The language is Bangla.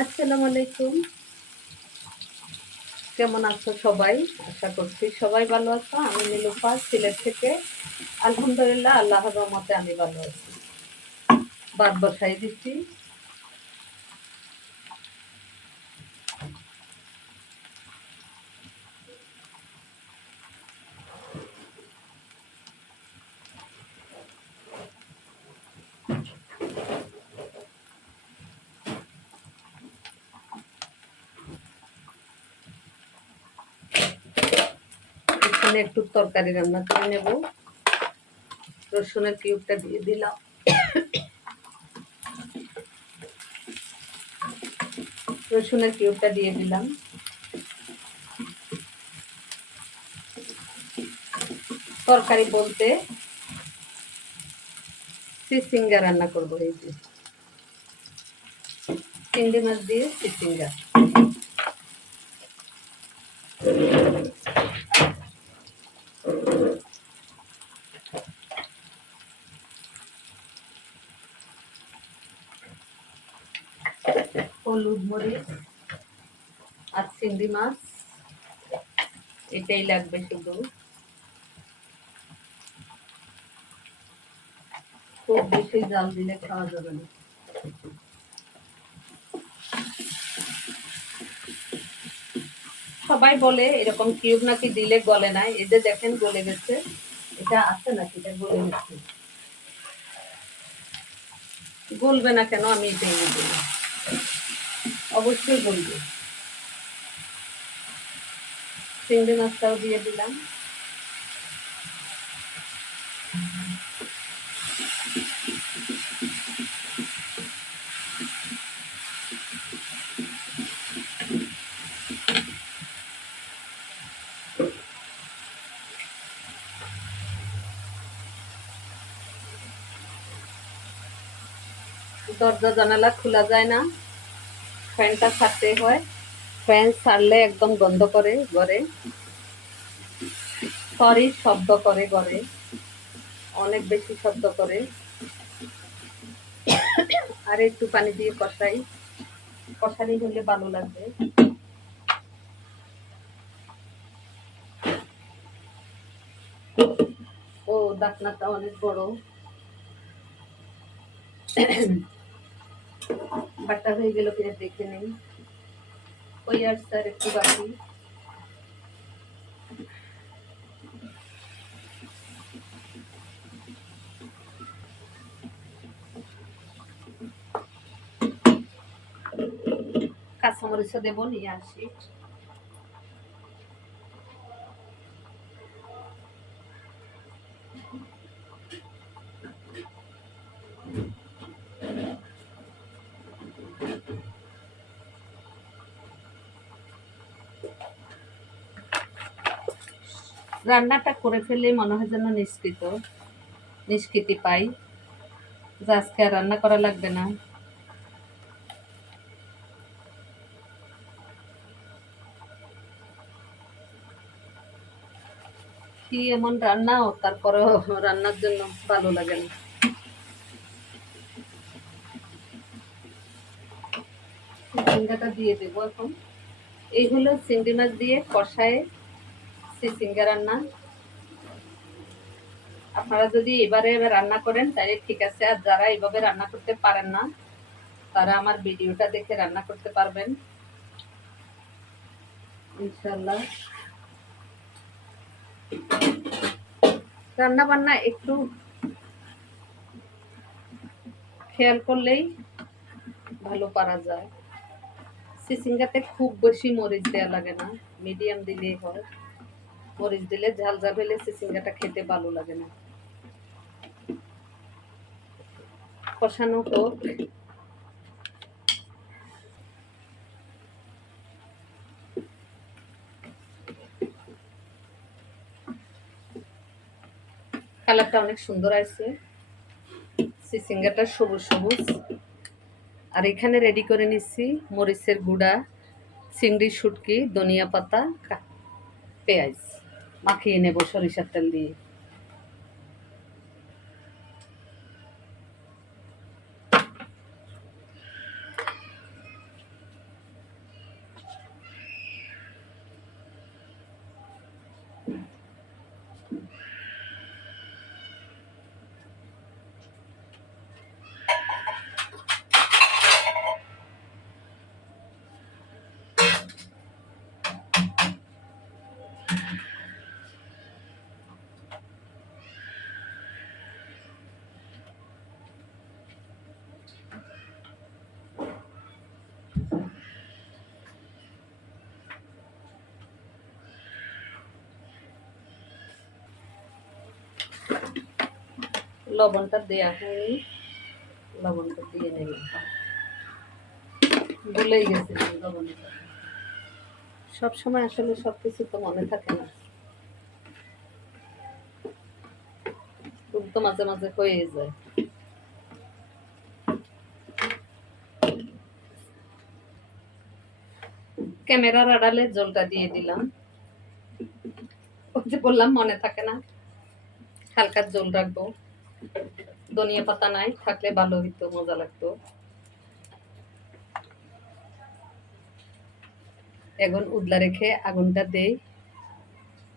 আসসালামু আলাইকুম। কেমন আছো সবাই? আশা করছি সবাই ভালো আছো। আমি নীলুফা, সিলেট থেকে। আলহামদুলিল্লাহ, আল্লাহ রহমতে আমি ভালো আছি। বাদ বসাই দিচ্ছি। এখানে একটু তরকারি রান্না করে নেব। রসুনের কিউবটা দিয়ে দিলাম। রসুনের কিউবটা দিয়ে দিলাম। তরকারি বলতে সিসিঙ্গা রান্না করব এই যে। চিংড়ি মাছ দিয়ে সিসিঙ্গা। হলুদ মরিচ আর চিংড়ি মাছ। এটাই লাগবে শুধু। খুব বেশি জাল দিলে খাওয়া যাবে না। সবাই বলে, এরকম কিউব নাকি দিলে গলে না, এই যে দেখেন গলে গেছে। এটা আছে নাকি? এটা গলে গেছে। গলবে না কেন? আমি এটাই না। অবশ্যই গলবে। চিংড়ি মাছটাও দিয়ে দিলাম। দরজা জানালা খোলা যায় না। ফ্যানটা ছাড়তে হয়। ফ্যান ছাড়লে একদম বন্ধ করে ঘরে। সরি, শব্দ করে ঘরে। অনেক বেশি শব্দ করে। আর একটু পানি দিয়ে কষাই। কষানি হলে ভালো লাগবে। ও ডাকনাটা অনেক বড়। বাটা হয়ে গেল কিনা দেখে নেই। ওই আর স্যার একটু বাকি। কাঁচামরিচও দেবো, নিয়ে আসি। রান্নাটা করে ফেললেই মনে হয় যেন নিষ্কৃত, নিষ্কৃতি পাই। যে আজকে আর রান্না করা লাগবে না। কি এমন রান্নাও তারপরেও রান্নার জন্য ভালো লাগে না। চিংড়াটা দিয়ে দেবো এখন। এই হলো চিংড়ি মাছ দিয়ে কষায় চিচিঙ্গা রান্না। আপনারা যদি এবারে এবার রান্না করেন, তাহলে ঠিক আছে। আর যারা এইভাবে রান্না করতে পারেন না, তারা আমার ভিডিওটা দেখে রান্না করতে পারবেন। ইনশাল্লাহ রান্না বান্না একটু খেয়াল করলেই ভালো পারা যায়। চিচিঙ্গাতে খুব বেশি মরিচ দেওয়া লাগে না মিডিয়াম দিলেই হয়। মরিচ দিলে ঝাল ঝাল হলে চিচিঙ্গাটা খেতে ভালো লাগে না। কষানো হোক। কালারটা অনেক সুন্দর আছে চিচিঙ্গাটা সবুজ সবুজ। আর এখানে রেডি করে নিচ্ছি মরিচের গুঁড়া, চিংড়ি শুটকি, ধনিয়া পাতা পেঁয়াজ। মাখিয়ে নেব সরিষার তেল দিয়ে। লবণটা দেয়া হয়নি লবণটা দিয়ে নিলাম ভুলেই গেছি লবণটা। সব সময় আসলে সব কিছু তো মনে থাকে না। তো মাঝে মাঝে হয়ে যায়। ক্যামেরার আড়ালে জলটা দিয়ে দিলাম। ওই যে বললাম মনে থাকে না, হালকা জল রাখব। ধনিয়া পাতা নাই থাকলে ভালো হইতো মজা লাগতো। এখন উদলা রেখে আগুনটা দেই।